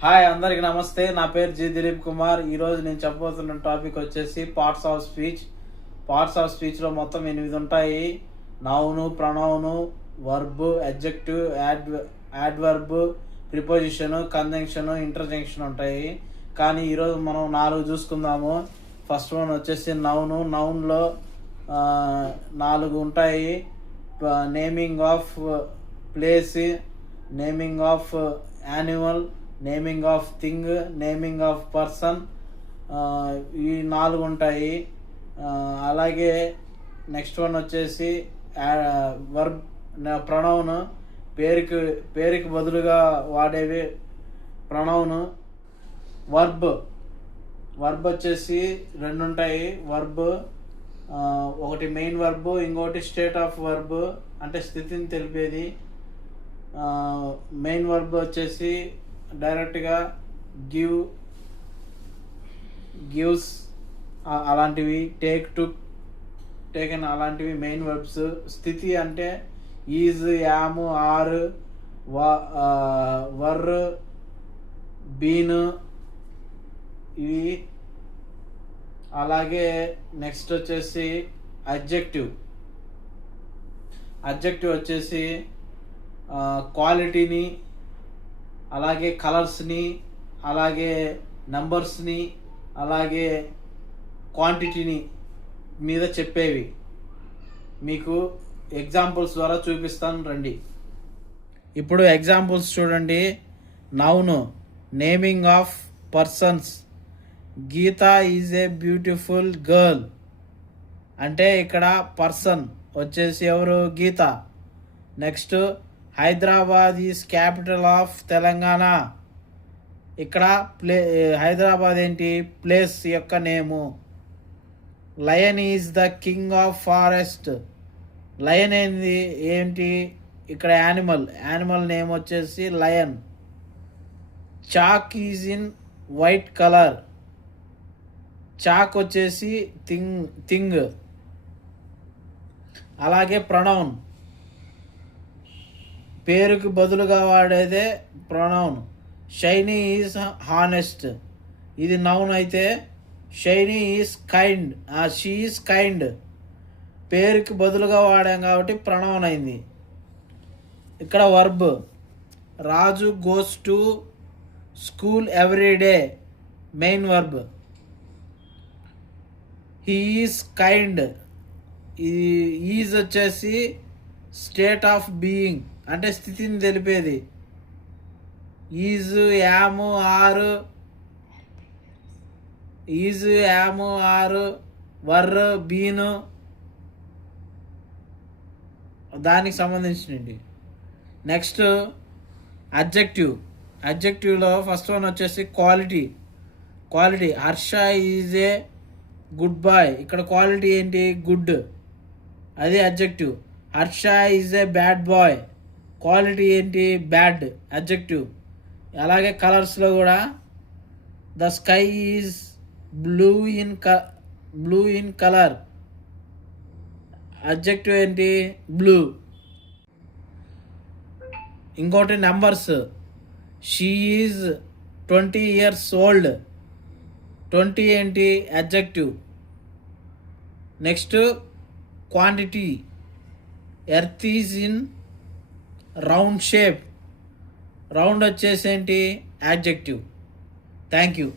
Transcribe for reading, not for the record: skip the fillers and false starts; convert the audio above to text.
Hi, అందరికి నమస్తే. నా పేరు జి దిలీప్ కుమార్. ఈరోజు నేను చెప్పబోతున్న టాపిక్ వచ్చేసి parts of speech. Parts of స్పీచ్లో మొత్తం 8 ఉంటాయి. Noun, pronoun, verb, adjective, adverb, preposition, conjunction, interjunction ఉంటాయి. కానీ ఈరోజు మనం 4 చూసుకుందాము. ఫస్ట్ వన్ వచ్చేసి నౌను. నౌన్లో 4 ఉంటాయి. Naming of place, naming of animal, naming of thing, naming of person, ఈ 4 ఉంటాయి. అలాగే నెక్స్ట్ వన్ వచ్చేసి వర్బ్, ప్రొనౌన్, పేరుకి బదులుగా వాడేవి ప్రొనౌన్. వర్బ్ వచ్చేసి 2 ఉంటాయి. వర్బ్ ఒకటి మెయిన్ వర్బ్, ఇంకోటి స్టేట్ ఆఫ్ వర్బ్ అంటే స్థితిని తెలిపేది. మెయిన్ వర్బ్ వచ్చేసి డైరెక్ట్గా గివ్స్ అలాంటివి, టేకెన్ అలాంటివి మెయిన్ వర్బ్స్. స్థితి అంటే is, am, are, were, been ఇవి. అలాగే నెక్స్ట్ వచ్చేసి అడ్జెక్టివ్ వచ్చేసి క్వాలిటీని, అలాగే కలర్స్ని, అలాగే నంబర్స్ని, అలాగే క్వాంటిటీని మీద చెప్పేవి. మీకు ఎగ్జాంపుల్స్ ద్వారా చూపిస్తాను రండి. ఇప్పుడు ఎగ్జాంపుల్స్ చూడండి. Noun, naming of persons. Geetha is a beautiful girl అంటే ఇక్కడ పర్సన్ వచ్చేసి ఎవరు? Geetha. Next Hyderabad is capital of Telangana. ఇక్కడ హైదరాబాద్ ఏంటి? ప్లేస్ యొక్క name. Lion is the king of forest. Lion ఏంటి? ఇక్కడ యానిమల్ నేమ్ వచ్చేసి lion. Chalk is in white colour. Chalk వచ్చేసి థింగ్. అలాగే ప్రొనౌన్, పేరుకి బదులుగా వాడేదే ప్రొనౌన్. Shiny is honest. ఇది నౌన్ అయితే Shiny is kind, she is kind. పేరుకి బదులుగా వాడాం కాబట్టి ప్రొనౌన్ అయింది. ఇక్కడ verb, Raju goes to school every day. Main verb. He is kind. Is వచ్చేసి స్టేట్ ఆఫ్ బీయింగ్ అంటే స్థితిని తెలిపేది. ఈజ్, యాము, ఆరు, వర్, బీను దానికి సంబంధించినవి. నెక్స్ట్ అడ్జెక్టివ్లో ఫస్ట్ వన్ వచ్చేసి quality. Harsha is a good boy. ఇక్కడ క్వాలిటీ ఏంటి? గుడ్. అది adjective. Harsha is a bad boy. Quality ఏంటి? Bad, adjective. అలాగే కలర్స్లో కూడా the sky is blue in colour. Adjective ఏంటి? బ్లూ. ఇంకోటి numbers. She is 20 years old. 20 ఏంటి? Adjective. Next quantity. Earth is in round shape. Round వచ్చేసి ఏంటి? అడ్జెక్టివ్. Thank you.